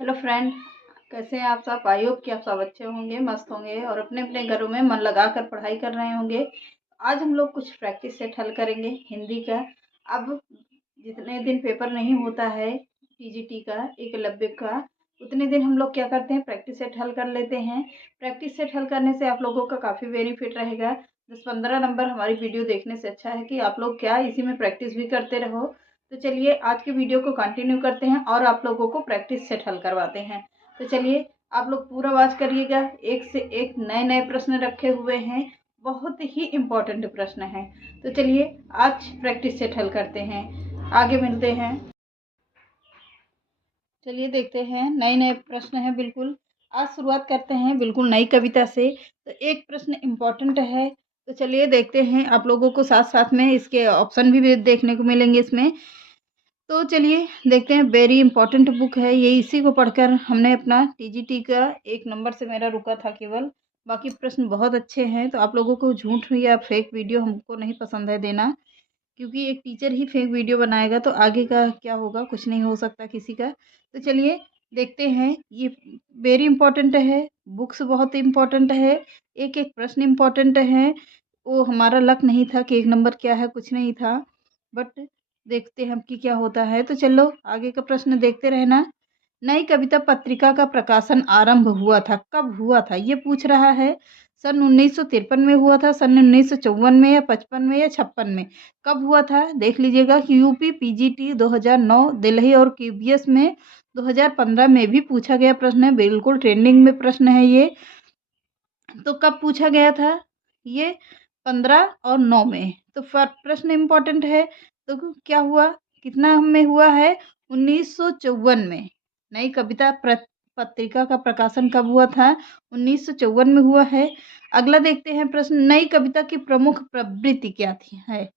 Hello friend, कैसे हैं आप सब। आई होप कि आप सब अच्छे होंगे, मस्त होंगे और अपने अपने घरों में मन लगाकर पढ़ाई कर रहे होंगे। आज हम लोग कुछ प्रैक्टिस सेट हल करेंगे हिंदी का। अब जितने दिन पेपर नहीं होता है टीजीटी का, एकलव्य का, उतने दिन हम लोग क्या करते हैं, प्रैक्टिस सेट हल कर लेते हैं। प्रैक्टिस सेट हल करने से आप लोगों का काफ़ी बेनिफिट रहेगा। 10-15 नंबर हमारी वीडियो देखने से अच्छा है कि आप लोग क्या इसी में प्रैक्टिस भी करते रहो। तो चलिए आज की वीडियो को कंटिन्यू करते हैं और आप लोगों को प्रैक्टिस सेट हल करवाते हैं। तो चलिए आप लोग पूरा वॉच करिएगा। एक से एक नए नए प्रश्न रखे हुए हैं, बहुत ही इम्पोर्टेंट प्रश्न हैं। तो चलिए आज प्रैक्टिस सेट हल करते हैं, आगे मिलते हैं। चलिए देखते हैं, नए नए प्रश्न हैं बिल्कुल। आज शुरुआत करते हैं बिल्कुल नई कविता से। तो एक प्रश्न इम्पोर्टेंट है, तो चलिए देखते हैं। आप लोगों को साथ साथ में इसके ऑप्शन भी देखने को मिलेंगे इसमें। तो चलिए देखते हैं। वेरी इंपॉर्टेंट बुक है ये, इसी को पढ़कर हमने अपना टीजीटी का 1 नंबर से मेरा रुका था केवल। बाकी प्रश्न बहुत अच्छे हैं। तो आप लोगों को झूठ या फेक वीडियो हमको नहीं पसंद है देना, क्योंकि एक टीचर ही फेक वीडियो बनाएगा तो आगे का क्या होगा, कुछ नहीं हो सकता किसी का। तो चलिए देखते हैं। ये वेरी इंपॉर्टेंट है, बुक्स बहुत इंपॉर्टेंट है, एक एक प्रश्न इंपॉर्टेंट है। वो हमारा लक नहीं था कि 1 नंबर क्या है, कुछ नहीं था। बट देखते हैं कि क्या होता है। तो चलो आगे का प्रश्न देखते रहना। नई कविता पत्रिका का प्रकाशन आरंभ हुआ था, कब हुआ था ये पूछ रहा है। सन 1953 में हुआ था, सन 1954 में, या 55 में, या 56 में। कब हुआ था देख लीजिएगा कि यूपी पीजीटी 2009 दिल्ली और केबीएस में 2015 में भी पूछा गया प्रश्न है। बिल्कुल ट्रेंडिंग में प्रश्न है ये। तो कब पूछा गया था ये, 15 और 9 में। तो प्रश्न इम्पोर्टेंट है। तो क्या हुआ, कितना में हुआ है, 1954 में। नई कविता पत्रिका का प्रकाशन कब हुआ था, 1954 में हुआ है। अगला देखते हैं प्रश्न, नई कविता की प्रमुख प्रवृत्ति क्या थी है।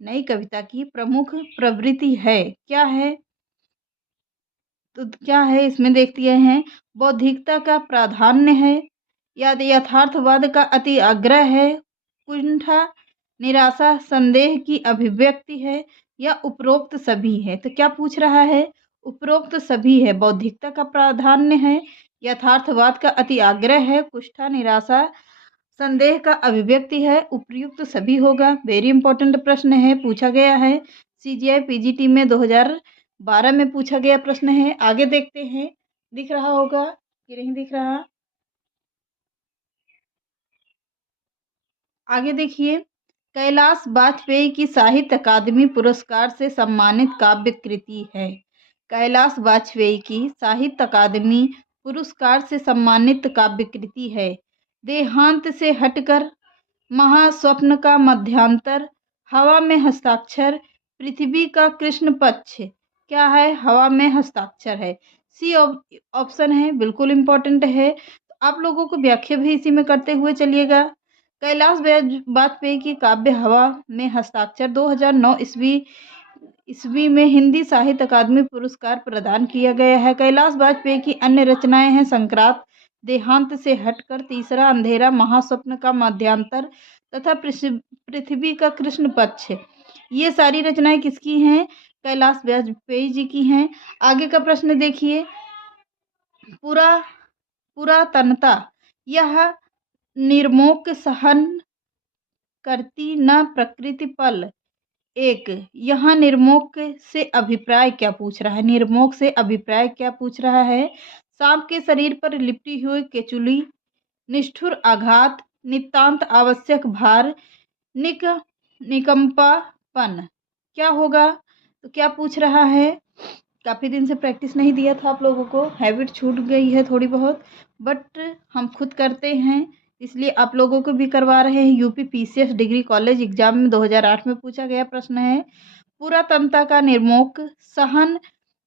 नई कविता की प्रमुख प्रवृत्ति है क्या है, तो क्या है इसमें देखते हैं। बौद्धिकता का प्राधान्य है, या यथार्थवाद का अति आग्रह है, कुंठा, निराशा, संदेह की अभिव्यक्ति है, या उपरोक्त सभी है। तो क्या पूछ रहा है, उपरोक्त सभी है। बौद्धिकता का प्राधान्य है, यथार्थवाद का अति आग्रह है, कुष्ठा, निराशा, संदेह का अभिव्यक्ति है, उपयुक्त सभी होगा। वेरी इंपॉर्टेंट प्रश्न है, पूछा गया है सीजीआई पीजीटी में 2012 में पूछा गया प्रश्न है। आगे देखते हैं, दिख रहा होगा कि नहीं दिख रहा। आगे देखिए, कैलाश वाजपेयी की साहित्य अकादमी पुरस्कार से सम्मानित काव्य कृति है। कैलाश वाजपेयी की साहित्य अकादमी पुरस्कार से सम्मानित काव्य कृति है। देहांत से हटकर, महास्वप्न का मध्यांतर, हवा में हस्ताक्षर, पृथ्वी का कृष्ण पक्ष। क्या है, हवा में हस्ताक्षर है। सी ऑप्शन है, बिल्कुल इम्पोर्टेंट है। तो आप लोगों को व्याख्या भी इसी में करते हुए चलिएगा। कैलाश वाजपेयी की काव्य हवा में हस्ताक्षर 2009 ईस्वी में हिंदी साहित्य अकादमी पुरस्कार प्रदान किया गया है। कैलाश वाजपेयी की अन्य रचनाएं हैं संक्रांत, देहांत से हटकर, तीसरा अंधेरा, महास्वप्न का मध्यांतर, तथा पृथ्वी का कृष्ण पक्ष। ये सारी रचनाएं किसकी हैं, कैलाश वाजपेयी जी की हैं। आगे का प्रश्न देखिए, पूरा पुरातनता, यह निर्मोक सहन करती न प्रकृति पल एक। यहाँ निर्मोक से अभिप्राय क्या पूछ रहा है, निर्मोक से अभिप्राय क्या पूछ रहा है। सांप के शरीर पर लिपटी हुई केचुली, निष्ठुर आघात, नितांत आवश्यक भार, निक निकंपापन। क्या होगा, तो क्या पूछ रहा है। काफ़ी दिन से प्रैक्टिस नहीं दिया था आप लोगों को, हैबिट छूट गई है थोड़ी बहुत, बट हम खुद करते हैं इसलिए आप लोगों को भी करवा रहे हैं। UP PCS degree college exam में 2008 में पूछा गया प्रश्न है। पुरातनता का निर्मोक, सहन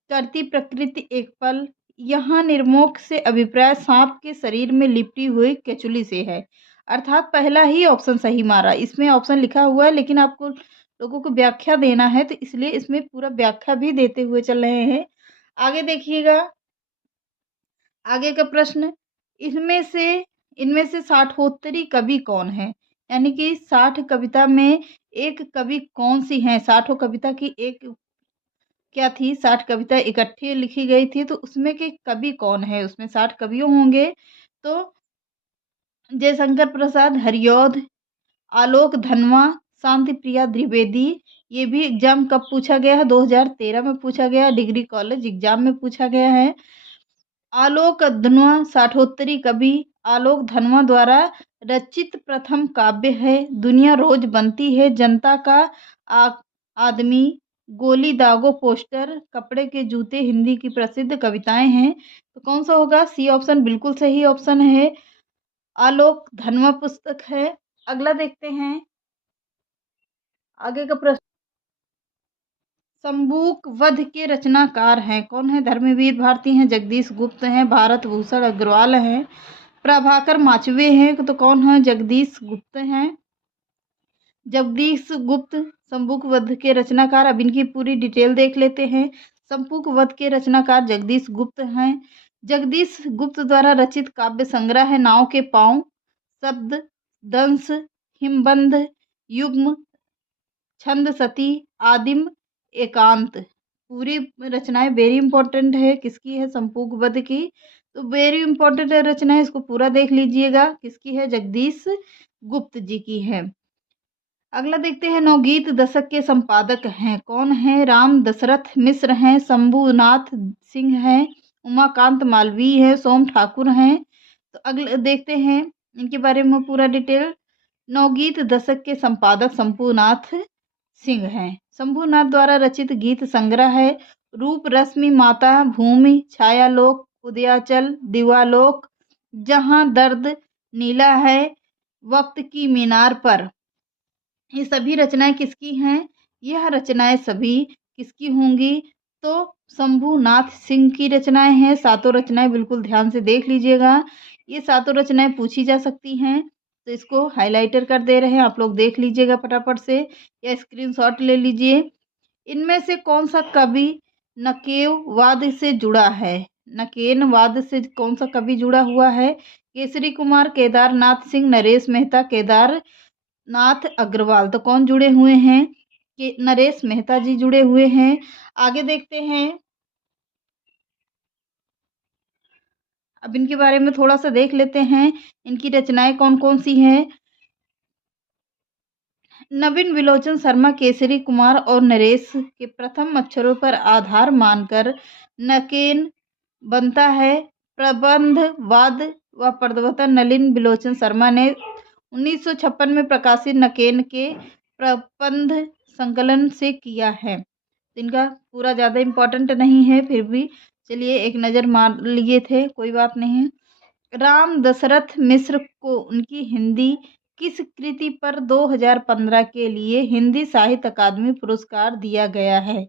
करती प्रकृति एक पल। यहाँ निर्मोक से अभिप्राय सांप के शरीर में लिपटी हुई केचुली से है। अर्थात पहला ही ऑप्शन सही मारा। इसमें ऑप्शन लिखा हुआ है लेकिन आपको लोगों को व्याख्या देना है, तो इसलिए इसमें पूरा व्याख्या भी देते हुए चल रहे हैं। आगे देखिएगा, आगे का प्रश्न, इनमें से साठोत्तरी कवि कौन है। यानी कि 60 कविता में एक कवि कौन सी है, 60 कविता की एक क्या थी, 60 कविता इकट्ठी लिखी गई थी, तो उसमें के कवि कौन है? उसमें 60 कवियों होंगे, तो जयशंकर प्रसाद हरिऔध, आलोक धनवा, शांति प्रिया द्विवेदी। ये भी एग्जाम कब पूछा गया है? 2013 में पूछा गया है, डिग्री कॉलेज एग्जाम में पूछा गया है। आलोक धनवा साठोत्तरी कवि, आलोक धनवा द्वारा रचित प्रथम काव्य है दुनिया रोज बनती है, जनता का आ, आदमी, गोली दागो पोस्टर, कपड़े के जूते हिंदी की प्रसिद्ध कविताएं हैं। तो कौन सा होगा? सी ऑप्शन बिल्कुल सही ऑप्शन है, आलोक धनवा पुस्तक है। अगला देखते हैं, आगे का प्रश्न, शंबुक वध के रचनाकार हैं कौन है? धर्मवीर भारती हैं, जगदीश गुप्त हैं, भारत भूषण अग्रवाल हैं, प्रभाकर माचवे हैं। तो कौन है? जगदीश गुप्त हैं। जगदीश गुप्त शंबुक वध के रचनाकार। अब इनकी पूरी डिटेल देख लेते हैं। शंबुक वध के रचनाकार जगदीश गुप्त हैं। जगदीश गुप्त द्वारा रचित काव्य संग्रह है नाव के पांव, शब्द, दंश, हिमबंध, युग्म, छंद सती, आदिम, एकांत। पूरी रचनाएं वेरी इंपॉर्टेंट है। किसकी है? शंबुक वध की। तो वेरी इंपॉर्टेंट है रचना, इसको पूरा देख लीजिएगा। किसकी है? जगदीश गुप्त जी की है। अगला देखते हैं, नवगीत दशक के संपादक हैं कौन है? राम दशरथ मिश्र हैं, शंभुनाथ सिंह हैं, उमाकांत मालवीय है, सोम ठाकुर हैं। तो अगले देखते हैं इनके बारे में पूरा डिटेल। नवगीत दशक के संपादक शंभुनाथ सिंह हैं। शंभुनाथ द्वारा रचित गीत संग्रह है रूप रश्मि, माता, भूमि, छायालोक, उदयाचल, दिवालोक, जहां दर्द नीला है, वक्त की मीनार पर। ये सभी रचनाएं किसकी हैं? यह रचनाएं सभी किसकी होंगी? तो शंभुनाथ सिंह की रचनाएं हैं। सातों रचनाएं बिल्कुल ध्यान से देख लीजिएगा। ये सातों रचनाएं पूछी जा सकती हैं, तो इसको हाइलाइटर कर दे रहे हैं, आप लोग देख लीजिएगा फटाफट से या स्क्रीनशॉट ले लीजिए। इनमें से कौन सा कवि नकेववाद से जुड़ा है? नकेनवाद से कौन सा कवि जुड़ा हुआ है? केसरी कुमार, केदारनाथ सिंह, नरेश मेहता, केदारनाथ अग्रवाल। तो कौन जुड़े हुए हैं? कि नरेश मेहता जी जुड़े हुए हैं। आगे देखते हैं, अब इनके बारे में थोड़ा सा देख लेते हैं, इनकी रचनाएं कौन कौन सी हैं। नवीन विलोचन शर्मा केसरी कुमार और नरेश के प्रथम अक्षरों पर आधार मानकर नकेन बनता है। प्रबंधवाद व प्रवर्तन नलिन विलोचन शर्मा ने 1956 में प्रकाशित नकेन के प्रबंध संकलन से किया है। इनका पूरा ज़्यादा इम्पोर्टेंट नहीं है, फिर भी चलिए एक नज़र मार लिए थे, कोई बात नहीं। राम दशरथ मिश्र को उनकी हिंदी किस कृति पर 2015 के लिए हिंदी साहित्य अकादमी पुरस्कार दिया गया है?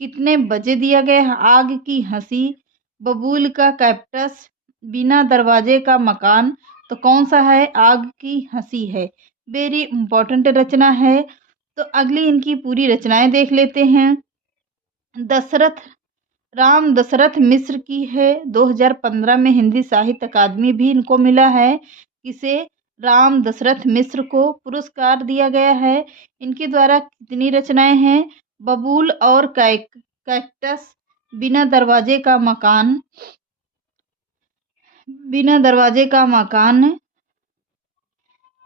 कितने बजे दिया गया है? आग की हंसी, बबूल का कैप्टस, बिना दरवाजे का मकान। तो कौन सा है? आग की हंसी है। वेरी इंपॉर्टेंट रचना है। तो अगली इनकी पूरी रचनाएं देख लेते हैं। दशरथ राम दशरथ मिश्र की है। 2015 में हिंदी साहित्य अकादमी भी इनको मिला है। इसे राम दशरथ मिश्र को पुरस्कार दिया गया है। इनके द्वारा कितनी रचनाएं हैं? बबूल और कैक्टस, बिना दरवाजे का मकान, बिना दरवाजे का मकान,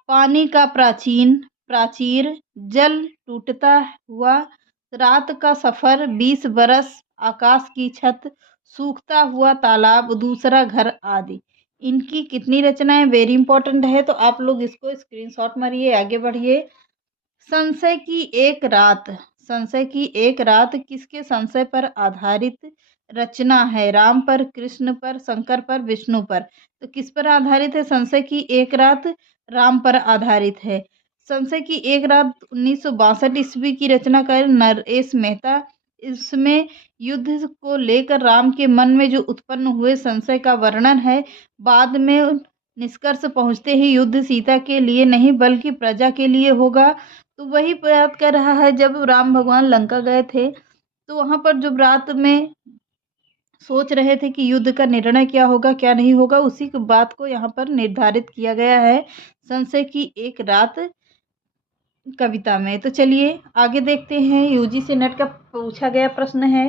पानी का प्राचीर, जल टूटता हुआ, रात का सफर, 20 बरस, आकाश की छत, सूखता हुआ तालाब, दूसरा घर आदि। इनकी कितनी रचनाएं वेरी इंपॉर्टेंट है, तो आप लोग इसको स्क्रीनशॉट मारिए, आगे बढ़िए। संशय की एक रात, संशय की एक रात किसके संशय पर आधारित रचना है? राम पर, कृष्ण पर, शंकर पर, विष्णु पर। तो किस पर आधारित है? संशय की एक रात राम पर आधारित है। संशय की एक रात 1962 ईस्वी की रचना कर नरेश मेहता। इसमें युद्ध को लेकर राम के मन में जो उत्पन्न हुए संशय का वर्णन है। बाद में निष्कर्ष पहुंचते ही युद्ध सीता के लिए नहीं बल्कि प्रजा के लिए होगा। तो वही याद कर रहा है, जब राम भगवान लंका गए थे तो वहां पर जब रात में सोच रहे थे कि युद्ध का निर्णय क्या होगा क्या नहीं होगा, उसी बात को यहाँ पर निर्धारित किया गया है। संशय की एक रात कविता में। तो चलिए आगे देखते हैं, यूजीसी नेट का पूछा गया प्रश्न है।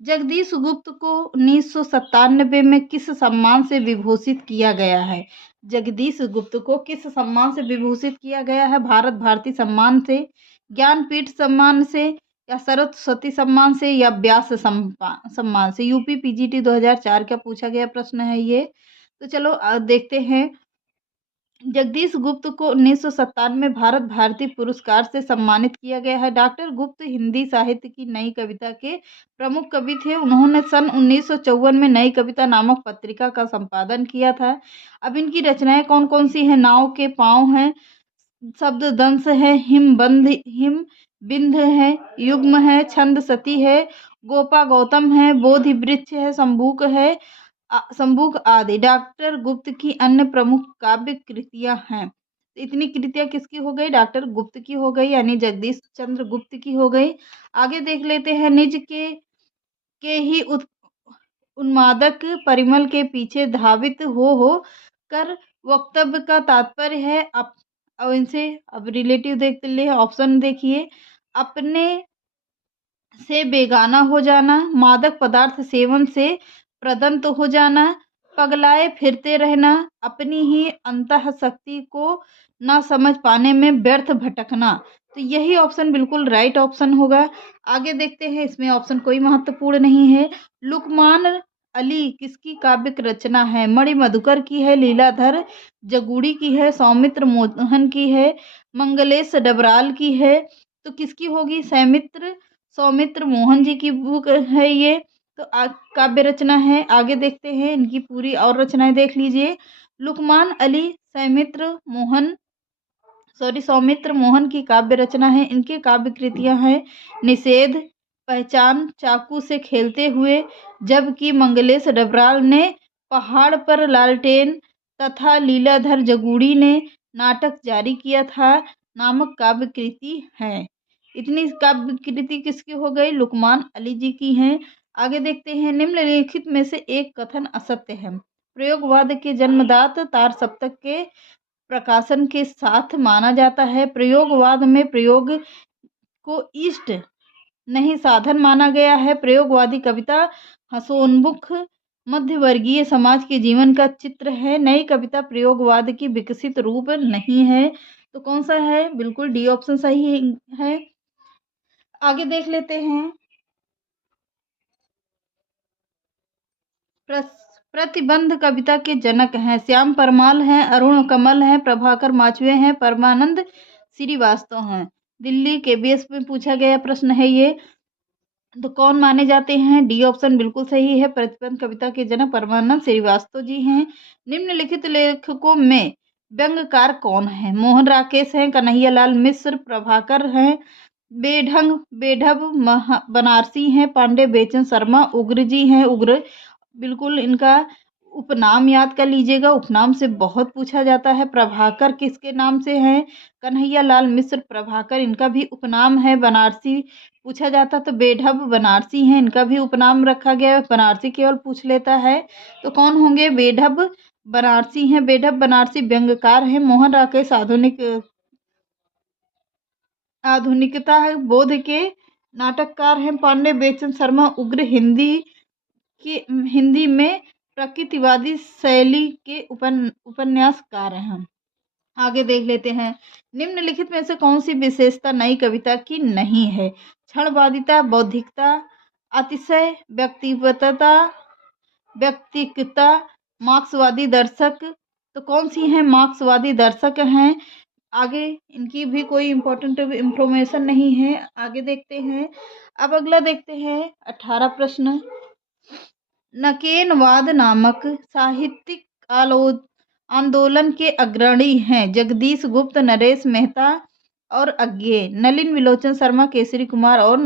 जगदीश गुप्त को 1997 में किस सम्मान से विभूषित किया गया है? जगदीश गुप्त को किस सम्मान से विभूषित किया गया है? भारत भारती सम्मान से, ज्ञानपीठ सम्मान से, या सरस्वती सम्मान से, या व्यास सम्मान से? यूपी पीजीटी 2004 का पूछा गया प्रश्न है ये। तो चलो देखते हैं। जगदीश गुप्त को 1997 में भारत भारती पुरस्कार से सम्मानित किया गया है। डॉक्टर गुप्त हिंदी साहित्य की नई कविता के प्रमुख कवि थे। उन्होंने सन 1954 में नई कविता नामक पत्रिका का संपादन किया था। अब इनकी रचनाएं कौन कौन सी हैं? नाव के पाँव हैं, शब्द दंश है, हिम बिंद है, युग्म है, छंद सती है, गोपा गौतम है, बोधि वृक्ष है, संबूक आदि डॉक्टर गुप्त की अन्य प्रमुख काव्य कृतियां हैं। इतनी कृतियां किसकी हो गई? डॉक्टर गुप्त की हो गई, यानी जगदीश चंद्र गुप्त की हो गई। आगे देख लेते हैं। निज के ही उन्मादक परिमल के पीछे धावित हो कर वक्तव्य का तात्पर्य है। अब इनसे अब रिलेटिव देख ले, ऑप्शन देखिए। अपने से बेगाना हो जाना, मादक पदार्थ सेवन से प्रदंत हो जाना, पगलाए फिरते रहना, अपनी ही अंतः शक्ति को न समझ पाने में व्यर्थ भटकना। तो यही ऑप्शन बिल्कुल राइट ऑप्शन होगा। आगे देखते हैं, इसमें ऑप्शन कोई महत्वपूर्ण नहीं है। लुकमान अली किसकी काव्य रचना है? मणि मधुकर की है, लीलाधर जगूड़ी की है, सौमित्र मोहन की है, मंगलेश डबराल की है। तो किसकी होगी? सौमित्र मोहन जी की बुक है ये। तो काव्य रचना है। आगे देखते हैं, इनकी पूरी और रचनाएं देख लीजिए। लुकमान अली सौमित्र मोहन की काव्य रचना है। इनके काव्य कृतियां हैं निषेध, पहचान, चाकू से खेलते हुए, जबकि मंगलेश डबराल ने पहाड़ पर लालटेन तथा लीलाधर जगूड़ी ने नाटक जारी किया था नामक काव्य कृति है। इतनी काव्य कृति किसकी हो गई? लुकमान अली जी की हैं। आगे देखते हैं, निम्नलिखित में से एक कथन असत्य है। प्रयोगवाद के जन्मदाता तार सप्तक के प्रकाशन के साथ माना जाता है। प्रयोगवाद में प्रयोग को इष्ट नहीं साधन माना गया है। प्रयोगवादी कविता हंसोन्मुख मध्यवर्गीय समाज के जीवन का चित्र है। नई कविता प्रयोगवाद की विकसित रूप नहीं है। तो कौन सा है? बिल्कुल डी ऑप्शन सही है। आगे देख लेते हैं। प्रतिबंध कविता के जनक हैं श्याम परमाल हैं, अरुण कमल हैं, प्रभाकर माचवे हैं, परमानंद श्रीवास्तव हैं। दिल्ली केबीएस में पूछा गया प्रश्न है ये। तो कौन माने जाते हैं? डी ऑप्शन बिल्कुल सही है। प्रतिबंध कविता के जनक परमानंद श्रीवास्तव जी हैं। निम्नलिखित लेखकों में व्यंग्यकार कौन है? मोहन राकेश हैं, कन्हैयालाल मिश्र, प्रभाकर हैं, बेढब बनारसी हैं, पांडे बेचन शर्मा, उग्र जी हैं। उग्र बिल्कुल इनका उपनाम याद कर लीजिएगा, उपनाम से बहुत पूछा जाता है। प्रभाकर किसके नाम से हैं? कन्हैयालाल मिश्र प्रभाकर इनका भी उपनाम है। बनारसी पूछा जाता तो बेढब बनारसी हैं, इनका भी उपनाम रखा गया है। बनारसी केवल पूछ लेता है। तो कौन होंगे? बेढब बनारसी हैं। बेढब बनारसी व्यंग्यकार हैं। मोहन राकेश आधुनिकता बोध के नाटककार हैं। पांडे बेचन शर्मा उग्र हिंदी में प्रकृतिवादी शैली के उपन्यासकार हैं। आगे देख लेते हैं, निम्नलिखित में से कौन सी विशेषता नई कविता की नहीं है? क्षणवादिता, बौद्धिकता, अतिशय व्यक्तिकता, मार्क्सवादी दर्शक। तो कौन सी हैं? मार्क्सवादी दर्शक हैं। आगे इनकी भी कोई इंपॉर्टेंट इंफॉर्मेशन नहीं है। आगे देखते हैं। अब अगला देखते हैं 18 प्रश्न। नकेनवाद नामक साहित्यिक आंदोलन के अग्रणी हैं जगदीश गुप्त, नरेश मेहता और अज्ञेय। नलिन विलोचन शर्मा, केसरी कुमार और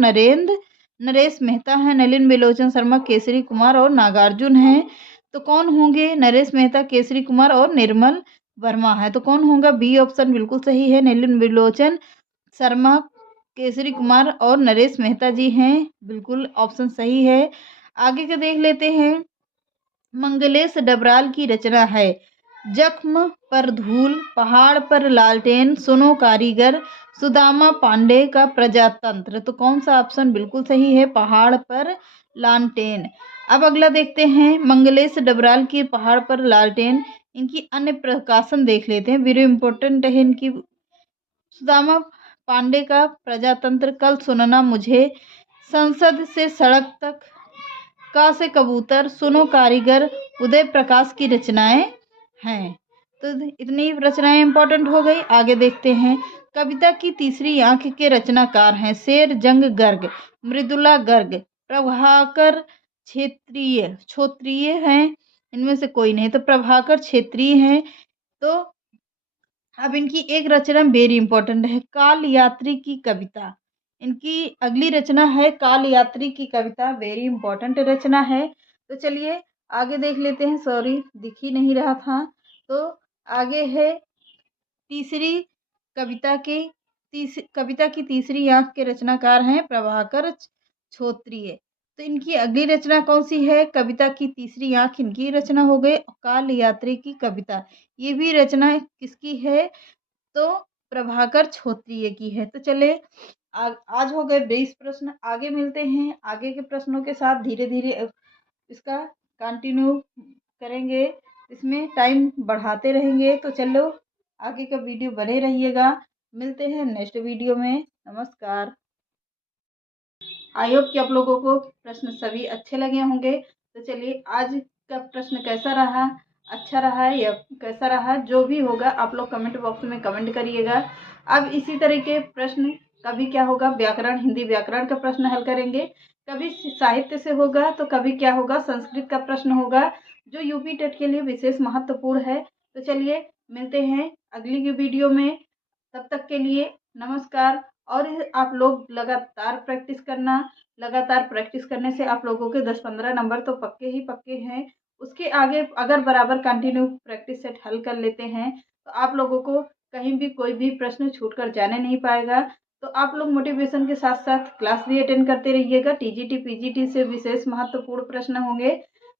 नरेश मेहता हैं। नलिन विलोचन शर्मा, केसरी कुमार और नागार्जुन हैं। तो कौन होंगे? नरेश मेहता, केसरी कुमार और निर्मल वर्मा है। तो कौन होगा? बी ऑप्शन बिल्कुल सही है। नलिन विलोचन शर्मा, केसरी कुमार और नरेश मेहता जी हैं। बिल्कुल ऑप्शन सही है। आगे का देख लेते हैं। मंगलेश डबराल की रचना है जख्म पर धूल, पहाड़ पर लालटेन, सुनो कारीगर, सुदामा पांडे का प्रजातंत्र। तो कौन सा ऑप्शन बिल्कुल सही है? पहाड़ पर लालटेन। अब अगला देखते हैं मंगलेश डबराल की पहाड़ पर लालटेन। इनकी अन्य प्रकाशन देख लेते हैं, वेरी इंपॉर्टेंट है इनकी। सुदामा पांडे का प्रजातंत्र, कल सुनना मुझे, संसद से सड़क तक, का से कबूतर, सुनो कारीगर, उदय प्रकाश की रचनाएं हैं। तो इतनी रचनाएं इंपॉर्टेंट हो गई। आगे देखते हैं कविता की तीसरी आंख के रचनाकार हैं शेर जंग गर्ग, मृदुला गर्ग, प्रभाकर क्षत्रिय हैं। इनमें से कोई नहीं, तो प्रभाकर क्षेत्रीय हैं। तो अब इनकी एक रचना वेरी इंपॉर्टेंट है, काल यात्री की कविता। इनकी अगली रचना है काल यात्री की कविता, वेरी इंपॉर्टेंट रचना है। तो चलिए आगे देख लेते हैं, सॉरी दिख ही नहीं रहा था। तो आगे है तीसरी कविता की तीसरी आंख के रचनाकार हैं प्रभाकर क्षत्रिय। तो इनकी अगली रचना कौन सी है? कविता की तीसरी आंख इनकी रचना हो गई काल यात्री की कविता। ये भी रचना किसकी है? तो प्रभाकर क्षत्रिय की है। तो चले आज हो गए 20 प्रश्न। आगे मिलते हैं आगे के प्रश्नों के साथ, धीरे धीरे इसका कंटिन्यू करेंगे, इसमें टाइम बढ़ाते रहेंगे। तो चलो आगे का वीडियो बने रहिएगा। मिलते हैं नेक्स्ट वीडियो में। नमस्कार। आई होप कि आप लोगों को प्रश्न सभी अच्छे लगे होंगे। तो चलिए आज का प्रश्न कैसा रहा, अच्छा रहा या कैसा रहा, जो भी होगा आप लोग कमेंट बॉक्स में कमेंट करिएगा। अब इसी तरह के प्रश्न कभी क्या होगा, व्याकरण, हिंदी व्याकरण का प्रश्न हल करेंगे, कभी साहित्य से होगा, तो कभी क्या होगा, संस्कृत का प्रश्न होगा जो यूपी टेट के लिए विशेष महत्वपूर्ण है। तो चलिए मिलते हैं अगली वीडियो में, तब तक के लिए नमस्कार। और आप लोग लगातार प्रैक्टिस करना, लगातार प्रैक्टिस करने से आप लोगों के 10-15 नंबर तो पक्के ही पक्के हैं। उसके आगे अगर बराबर कंटिन्यू प्रैक्टिस सेट हल कर लेते हैं तो आप लोगों को कहीं भी कोई भी प्रश्न छूट कर जाने नहीं पाएगा। तो आप लोग मोटिवेशन के साथ साथ क्लास भी अटेंड करते रहिएगा। टीजीटी पीजीटी से विशेष महत्वपूर्ण प्रश्न होंगे।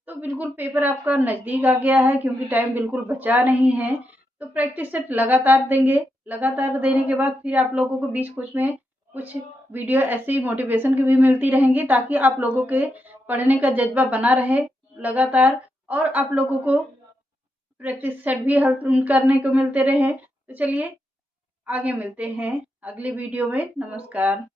तो बिल्कुल पेपर आपका नज़दीक आ गया है, क्योंकि टाइम बिल्कुल बचा नहीं है। तो प्रैक्टिस सेट लगातार देंगे, लगातार देने के बाद फिर आप लोगों को बीच कुछ में कुछ वीडियो ऐसी मोटिवेशन की भी मिलती रहेंगी, ताकि आप लोगों के पढ़ने का जज्बा बना रहे लगातार, और आप लोगों को प्रैक्टिस सेट भी हल करने को मिलते रहे। तो चलिए आगे मिलते हैं अगली वीडियो में। नमस्कार।